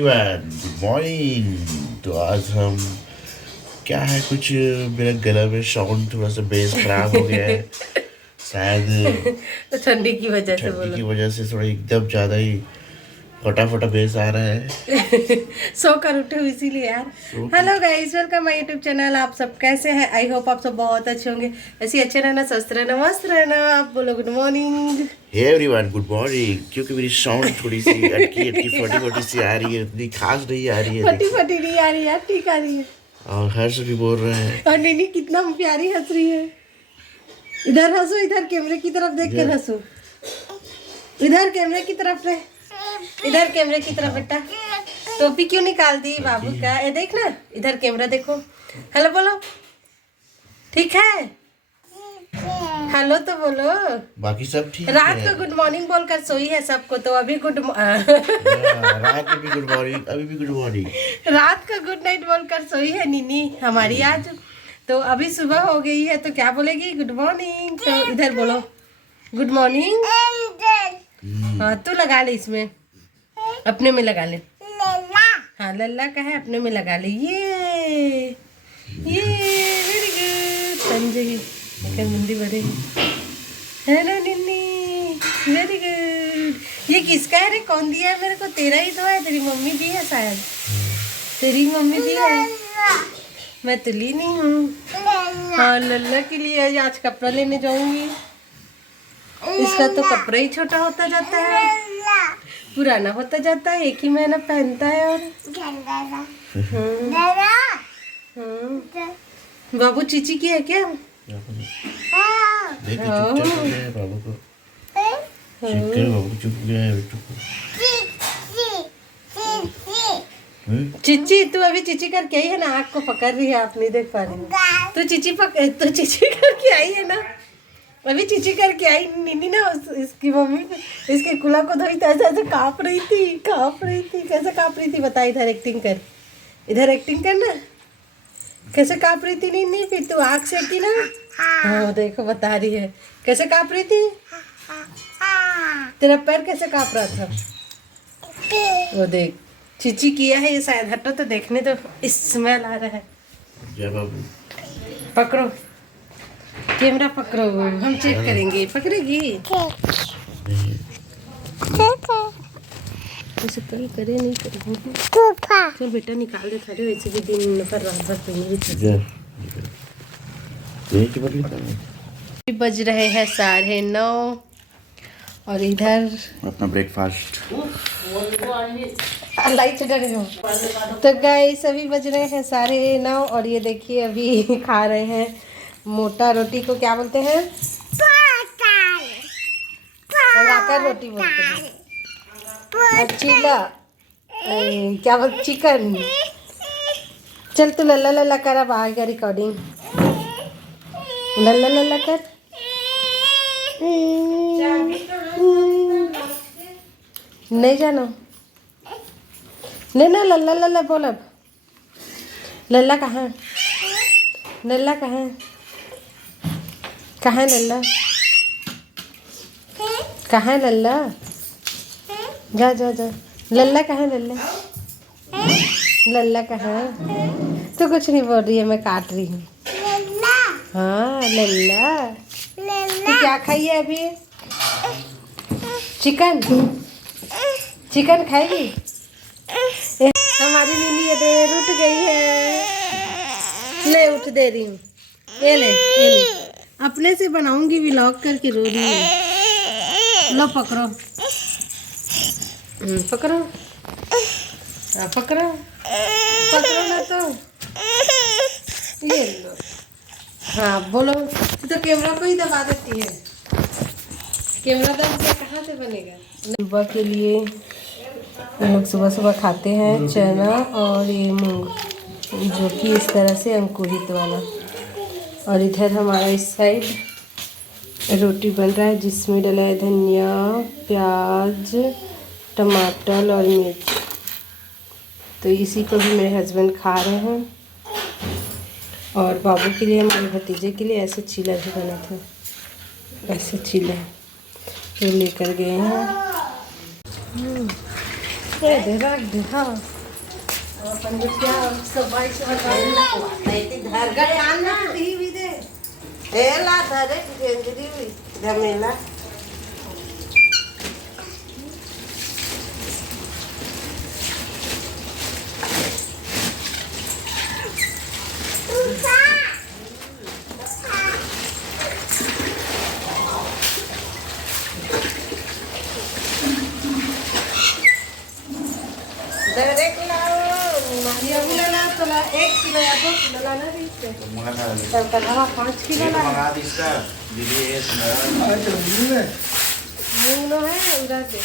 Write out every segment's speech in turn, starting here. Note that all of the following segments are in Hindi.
Good morning. तो आज हम क्या है, कुछ मेरा गला में साउंड थोड़ा सा बेस खराब हो गया है शायद। तो ठंडी की वजह से ठंडी बोलो। की वजह से थोड़ा एकदम ज़्यादा ही फटाफटा बेस आ रहा है। सो कर उठे हो इसीलिए यार। Hello guys, welcome my YouTube channel. आप सब कैसे हैं? आई होप आप सब बहुत अच्छे होंगे। ऐसे ही अच्छे रहना, स्वस्थ रहना, मस्त रहना। आप बोलो good morning. Hey everyone, good morning. क्योंकि मेरी साउंड थोड़ी सी अटकी फटी फटी सी आ रही है, इतनी खास नहीं आ रही है। फटी फटी नहीं आ रही यार, ठीक आ रही है। और हर्ष भी बोल रहे हैं। और नीनी कितना प्यारी हंस रही है। इधर हंसो, इधर कैमरे की तरफ देख कर हंसो। इधर कैमरे की तरफ रहे, इधर कैमरे की तरफ। बेटा टोपी क्यों निकाल दी बाबू का? ये देख ना, इधर कैमरा देखो। हेलो बोलो, ठीक है? हेलो तो बोलो। बाकी सब ठीक रात है। को गुड मॉर्निंग बोलकर सोई है सबको, तो अभी रात में भी गुड मॉर्निंग, अभी भी गुड मॉर्निंग। रात को गुड नाइट बोलकर सोई है नीनी हमारी आज। तो अभी सुबह हो गई है, तो क्या बोलेगी? Good morning. तो इधर बोलो गुड मॉर्निंग। हाँ तू लगा ले, इसमें अपने में लगा ले। हाँ लल्ला का है, अपने में लगा ले। ये वेरी गुड। संजय लेकर मुंडी बड़े है ना निन्नी, वेरी गुड। ये किसका है रे? कौन दिया है मेरे को? तेरा ही तो है, तेरी मम्मी दी है शायद। तेरी मम्मी दी है, मैं तो ली नहीं हूँ। हाँ लल्ला के लिए आज कपड़ा लेने जाऊंगी। इसका तो कपड़ा ही छोटा होता जाता है, पुराना होता जाता है, एक ही महीना पहनता है। और बाबू चीची की है क्या? देखो चुप चुप गया है बाबू को। चुप गया बाबू, चुप गया है बेटू को। चिची तू अभी चिची करके आई है ना, आँख को पकड़ रही है, आप नहीं देख पा रही। तू चिची करके आई है ना, अभी चिची करके आई। नीनी ना इसकी मम्मी इसके कुला को धोई, तो ऐसे ऐसे काँप रही थी। कैसे काँप रही थी बता? इधर एक्टिंग कर, इधर एक्टिंग कर ना। कैसे काँप रही थी नीनी? फिर तू आँख सेकी ना। हाँ देखो बता रही है कैसे काँप रही थी। तेरा पैर कैसे काँप रहा था वो देख। चिची किया है ये शायद। हटो तो देखने तो, स्मेल आ रहा है। जय बाबू। पकड़ो कैमरा, पकड़ो, हम चेक करेंगे। पकड़ेगी? वैसे कल करे नहीं करेंगे। चल बेटा निकाल दे सारे, वैसे भी दिन भर रात भर पहले। बज रहे हैं 9:30 और इधर अपना ब्रेकफास्ट लाइट डरे हो। तो गाइस अभी बज रहे हैं 9:30 और ये देखिए अभी खा रहे हैं मोटा रोटी को क्या बोलते हैं? पकाकर रोटी बोलते हैं। और चीला क्या बोलते? चिकन। चल तू लल्ला लल्ला कर, अब आएगा रिकॉर्डिंग। लल्ला लल्ला कर। नहीं जानो, लेना लल्ला लल्ला बोल। अब लल्ला कहाँ? लल्ला कहाँ? कहाँ लल्ला? कहाँ लल्ला? जा जा जा। लल्ला कहाँ? लल्ला कहाँ? तो कुछ नहीं बोल रही है, मैं काट रही हूँ। हाँ लल्ला। तो क्या खाई है अभी? चिकन। चिकन खाएगी? हमारी नीनी इधर उठ गई है। ले उठ दे रही हूँ। ये ले अपने से बनाऊंगी व्लॉग करके, रो रही है। लो पकड़ो, पकड़ो, पकड़ो ना तो। ये लो। हाँ बोलो। तो कैमरा को ही दबा देती है। कैमरा दब से कहाँ से बनेगा? सुबह के लिए हम लोग सुबह सुबह खाते हैं चना और ये मूंग, जो कि इस तरह से अंकुरित वाला। और इधर हमारा इस साइड रोटी बन रहा है, जिसमें डला है धनिया, प्याज, टमाटर और मिर्च। तो इसी को भी मेरे हस्बैंड खा रहे हैं। और बाबू के लिए, हमारे भतीजे के लिए ऐसे चीला भी बना था। ऐसे चीला ये लेकर गए हैं। दे रख दे हाँ अपन क्या सफाई घर गए आना दी भी दे ला धरे गेंदरी भी धमेला चला 1 किलो या 2 किलो लाना भी चल 5 किलो लाना मूंग है उधर से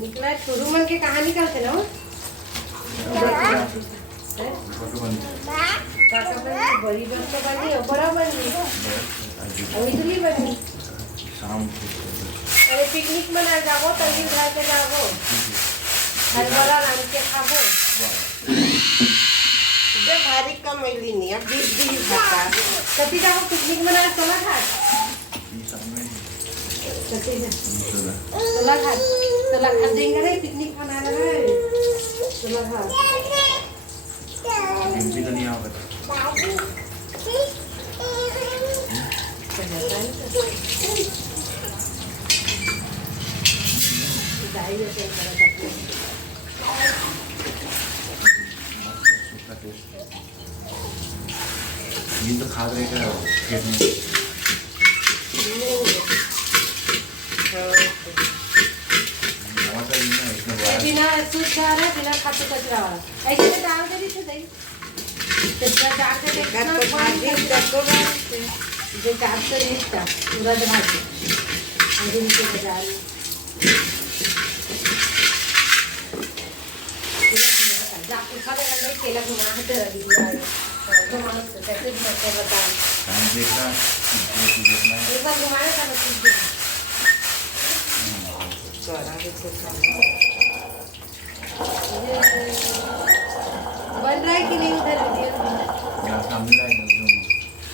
निकला शुरू मन के कहाँ निकलते ना बड़ी बस तो बनी बड़ा बनी इडली बनी अरे पिकनिक मना जाओ तभी घर के जाओ हलवा लान के खाबो जब भारी कमैली नहीं अब 20 बता कति जाओ पिकनिक मना चला घाट कति चला घाट देंगे रे पिकनिक मना रहे चला घाट गिनती करनी आओ ये तो खा रहे क्या खेत में बिना सूट जा रहा बिना खाते कचरा वाला ऐसे तो डाल के दीजिए दही कचरा डाल के देखना पानी को जो चार से निकटा पूरा दबा के दिन के बाजार जाके खा ले गंदे केला घुमा हटे दिया तो मानो कैसे बता टाइम देखना एक बार घुमाने का बच्चे बन रहा है कि नहीं उधर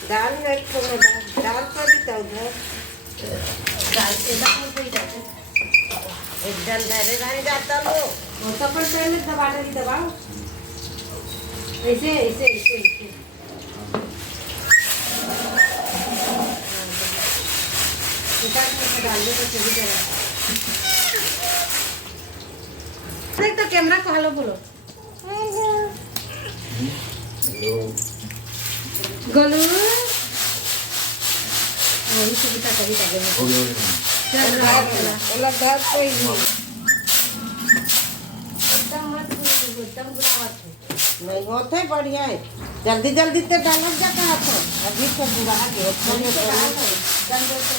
दाल रखो दाल पर भी तो उधर दाल से दाल कोई जाते एक दाल दाल रानी जाता लो वो तो पर पहले दबा दे दबाओ ऐसे ऐसे ऐसे ऐसे डाल दे तो सही तरह देख तो कैमरा को हेलो बोलो गोलू वही सुविधा कभी लगे चल रहा है घर कोई एकदम मत एकदम बुरा मत नहीं होते बढ़िया है जल्दी जल्दी ते डालक जाता है तो अभी तो बुरा है जल्दी से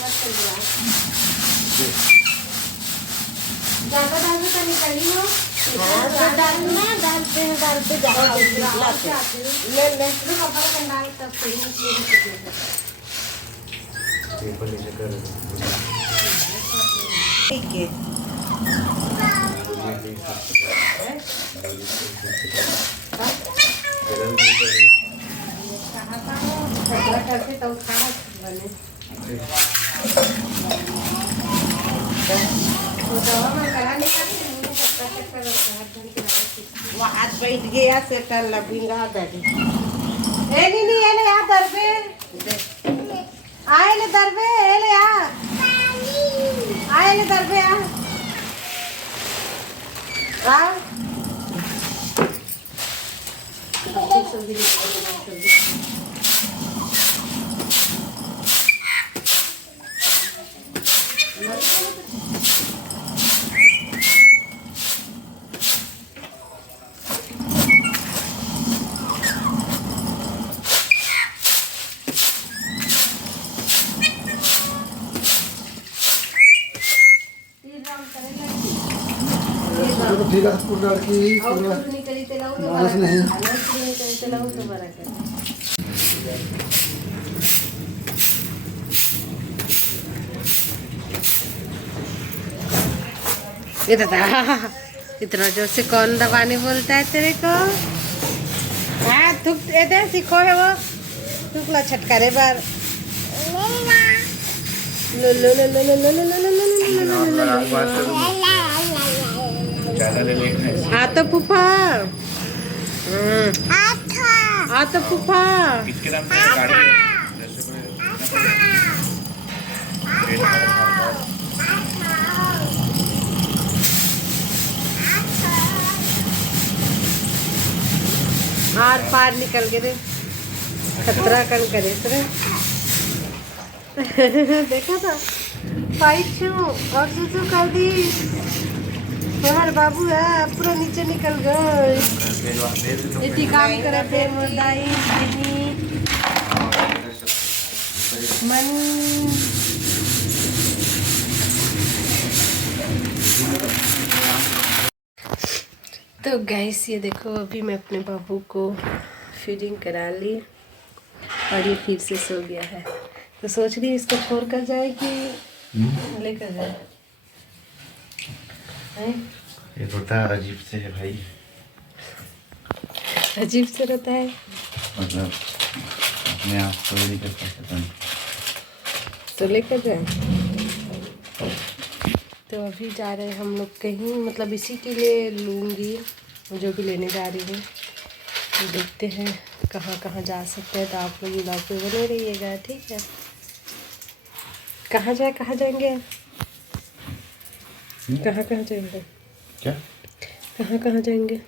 मत कर बुरा ज़्यादा डालने का निकली हो डालते ले तब ठीक है करते तो खा बने वो हाथ बैठ गया सेटल लबिंगा दरी ए नीनी ये ले आ दरबे आए ले दरबे ए ले आ आए ले दरबे आ ठीक है पूरा की पूरा मानस नहीं इतना जोर से कौन दबाने बोलता है तेरे को हाथ थुक एदे सीखो है वो थुकला छटकारे बार लो लो लो लो लो लो लो लो लो लो ज़्यादा ले लेना आ तो फूफा आ तो फूफा किसके नाम से गाड़ी आर पार निकल गए रे खतरा कन करे रे देखा था फाइट छू और सुसु कर दी तुम्हारे बाबू है पूरा नीचे निकल गए इतनी काम करे थे मुर्दाई मन तो गैस ये देखो अभी मैं अपने बाबू को फीडिंग करा ली और ये फिर से सो गया है तो सोच रही इसको छोड़ कर जाए कि लेकर जाए हैं? ये रोता अजीब से है भाई अजीब से रहता है मतलब अपने आप को नहीं कर पाता तो लेकर जाए तो अभी जा रहे हैं हम लोग कहीं मतलब इसी के लिए लूँगी जो भी लेने जा रही हूँ तो देखते हैं कहाँ कहाँ जा सकते हैं तो आप लोग ब्लॉग पे बने रहिएगा ठीक है कहाँ जाएंगे कहाँ जाएंगे क्या कहाँ जाएंगे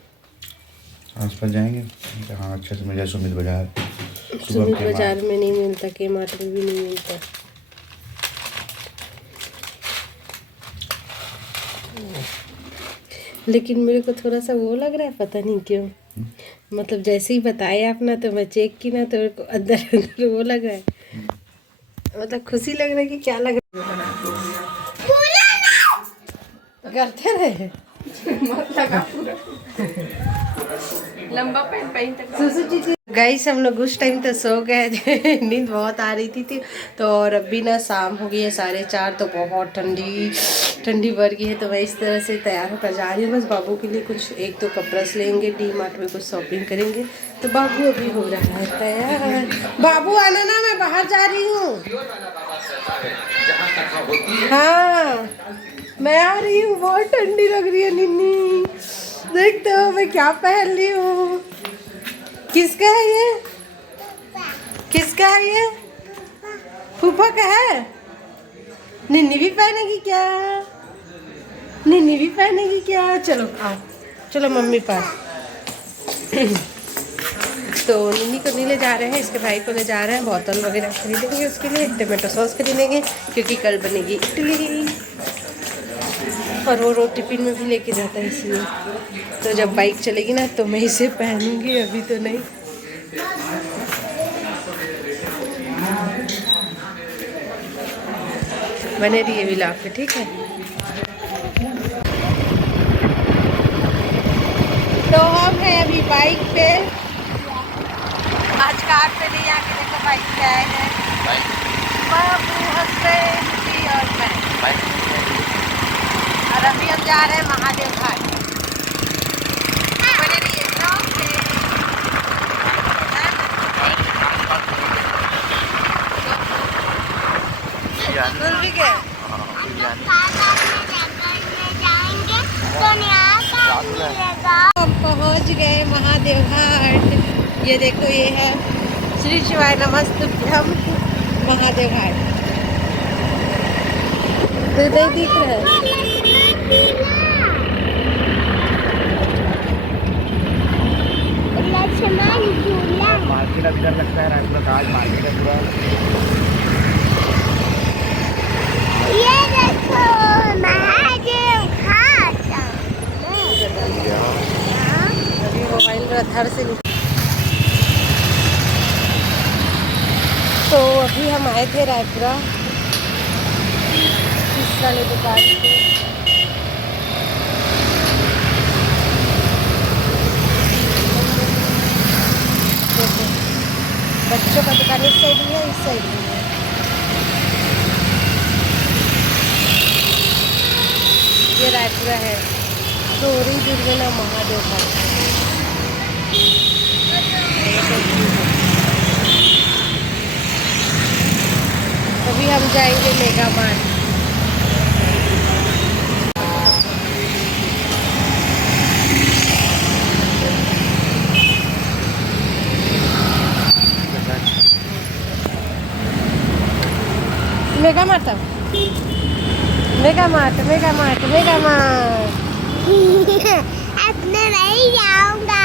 आस पास जाएंगे हाँ अच्छे से मिल सुमित बाजार सुमित बाजार में नहीं मिलता के मार्ट में भी नहीं मिलता लेकिन मेरे को थोड़ा सा वो लग रहा है पता नहीं क्यों मतलब जैसे ही बताया अपना तो मैं चेक की ना तो मेरे को अंदर अंदर वो लग रहा है मतलब खुशी लग रहा है कि क्या लग रहा है करते रहे लंबा पैंट तक गाइस हम लोग उस टाइम तो सो गए थे नींद बहुत आ रही थी तो और अभी ना शाम हो गई है 4:30 तो बहुत ठंडी बढ़ गई है तो मैं इस तरह से तैयार होकर जा रही हूँ बस बाबू के लिए कुछ एक दो कपड़ा लेंगे डी मार्ट में कुछ शॉपिंग करेंगे तो बाबू अभी हो रहा है तैयार बाबू आना ना मैं बाहर जा रही हूँ हाँ मैं आ रही हूँ बहुत ठंडी लग रही है निन्नी देखते हो मैं क्या पहन ली हूँ किसका है ये किसका है ये फूफा का है निन्नी भी पहनेगी क्या निन्नी भी पहनेगी क्या चलो आओ चलो मम्मी पास तो निन्नी को नहीं ले जा रहे हैं इसके भाई को ले जा रहे हैं बोतल वगैरह खरीदेंगे उसके लिए टमाटो सॉस खरीदेंगे क्योंकि कल बनेगी इडली और वो टिफिन में भी लेके जाता है इसलिए तो जब बाइक चलेगी ना तो मैं इसे पहनूंगी अभी तो नहीं बने रहिए व्लॉग पे ठीक है तो हम हैं अभी बाइक पे आज कार पे नहीं आके देखो बाइक पे आए हैं बाबू हस्बैंड जी और मैं और अभी हम जा रहे हैं महादेव घाट बने रहिए ब्लॉग पे सुन भी गए हम पहुंच गए महादेव घाट ये देखो ये है श्री शिवाय नमस्तुभ्यम महादेव घाट तो नहीं दिख रहा है मार्केट अभी तक लगता है रात आज मार्केट है पूरा ये देखो महादेव घाट अभी मोबाइल मेरा धर से तो अभी हम आए थे रायपुरा इस वाले दुकान पे देखो बच्चों का दुकान इस साइड भी है इस साइड भी है ये रायपुरा है गौरी दुर्गना महादेव घाट जाएगा तो अभी हम जाएंगे mega mart. Mega mart mega mart mega mart mega mart. अपने नहीं जाऊंगा।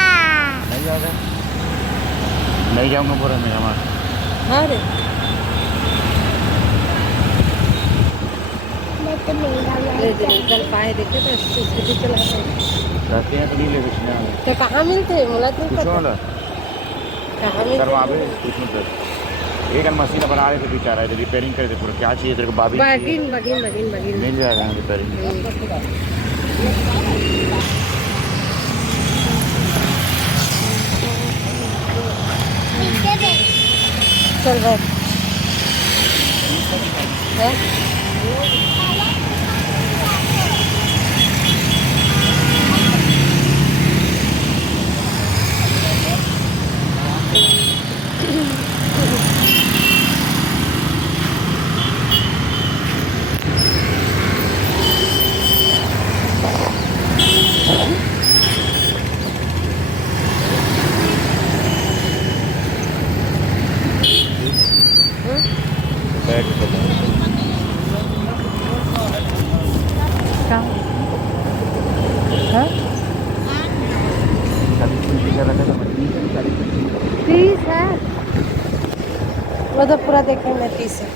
नहीं जाऊंगा पूरा मेगा मार्ट। हाँ रे मैं तो नहीं जाऊंगा। कल पाए देखे तो स्कूटी चलाते रहते हैं तो नहीं ले बेचने वाले तो कहाँ मिलते हैं मुला नहीं कुछ पता वाला कहाँ सर मिलते वहाँ पे कुछ मतलब एक मशीन बना रहे थे बेचा रहे थे रिपेयरिंग कर थे पूरा क्या चाहिए तेरे को बाबी बगिन बगिन बगिन बगिन मिल जाएगा रिपेयरिंग। चल रहा है बैग क्या हाँ 30 है वो तो पूरा देखेंगे 30 है।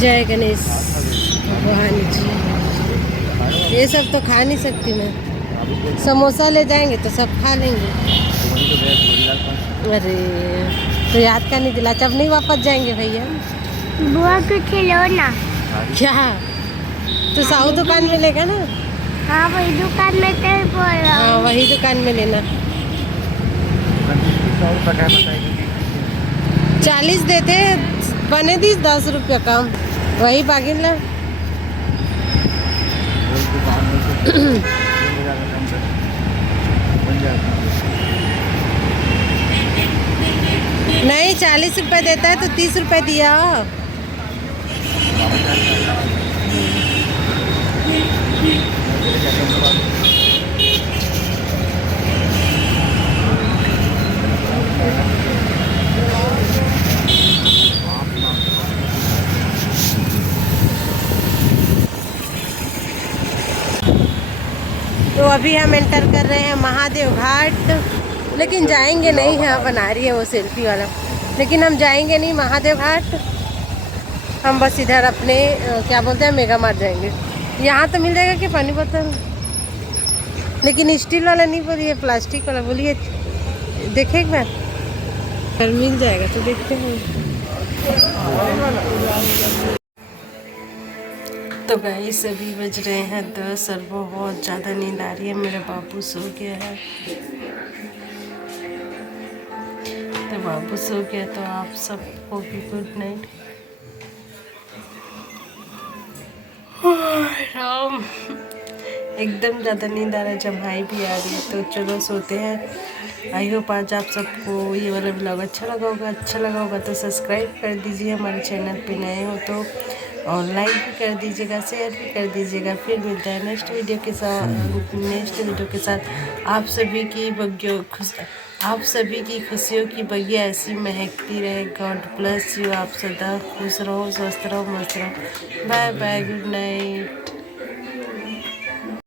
जय गणेश भगवान जी। ये सब तो खा नहीं सकती मैं। समोसा ले जाएंगे तो सब खा लेंगे। अरे तो याद का नहीं दिला जब नहीं वापस जाएंगे भैया। बुआ को खिलौना। क्या तो साहू दुकान में लेगा ना। हाँ वही दुकान में तो बोल रहा हाँ हूँ। वही दुकान में लेना। 40 देते बने 10 रुपया कम वही बागिन ला। नहीं 40 रुपए देता है तो 30 रुपए दिया। तो अभी हम एंटर कर रहे हैं महादेव घाट लेकिन जाएंगे नहीं। यहाँ बना रही है वो सेल्फी वाला लेकिन हम जाएंगे नहीं महादेव घाट। हम बस इधर अपने क्या बोलते हैं मेगा मार्ट जाएंगे। यहाँ तो मिल जाएगा कि पानी बोतल लेकिन स्टील वाला नहीं बोलिए प्लास्टिक वाला बोलिए। देखे एक बार पर मिल जाएगा तो देखते हैं। तो गाइस अभी बज रहे हैं 10 और बहुत ज़्यादा नींद आ रही है। मेरा बाबू सो गया है तो बाबू सो गया तो आप सबको भी गुड नाइट। राम एकदम ज़्यादा नींद आ रहा है जम्हाई भी आ रही है तो चलो सोते हैं। आई होप आज आप सबको ये वाला ब्लॉग अच्छा लगा होगा तो सब्सक्राइब कर दीजिए हमारे चैनल पे नए हो तो और लाइक भी कर दीजिएगा शेयर भी कर दीजिएगा। फिर मिलता है नेक्स्ट वीडियो के साथ। आप सभी की खुशियों की बगिया ऐसी महकती रहे। God bless you. आप सदा खुश रहो स्वस्थ रहो मस्त रहो। Bye bye good night.